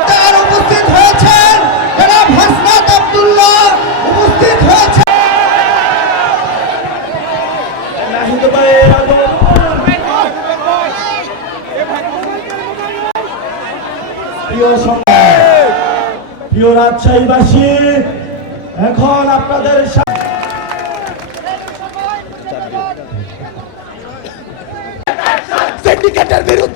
তার উপস্থিত হয়েছেন জনাব হাসনাত আব্দুল্লাহ উপস্থিত হয়েছে। সমাজ, প্রিয় রাজশাহীবাসী এখন আপনাদের y que termino